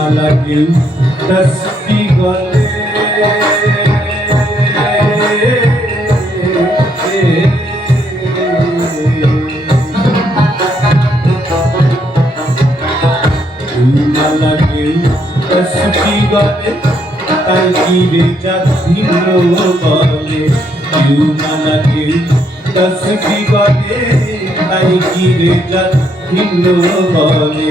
মালা গিল তসবি গলে মালা গিল তসবি গলে তাই গিরে যাক ভিন্ন বলে মালা গিল তসবি গলে তাই গিরে যাক ভিন্ন বলে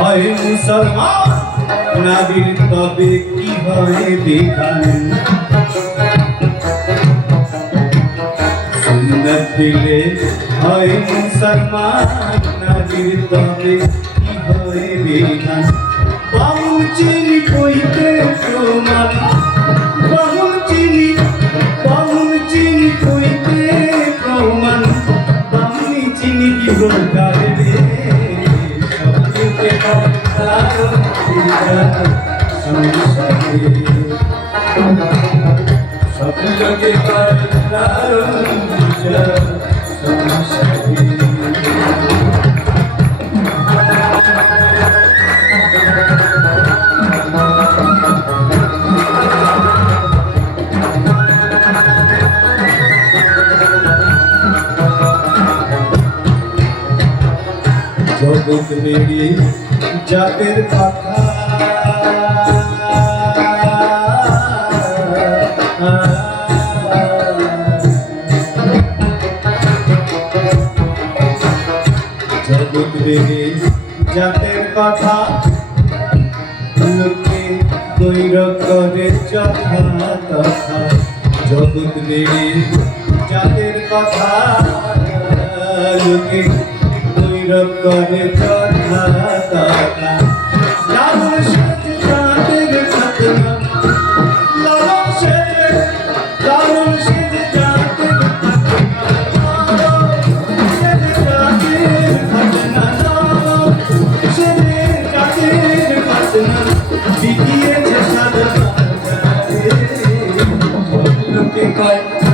হয় মুসলমান? নারীর তবে কি হয় দেখানো সুন্দর দিলে হয় মুসলমান, নারীর তবে কি হয় দেখানো বাউচির কইতে প্রমাণ Good God. জগৎ মেরে জাতের কথা মেরে জাতের কথা লোকে তৈর করে যথা তথা। জগৎ মেরে জাতের কথা লোকে তৈর করে যথা তথা।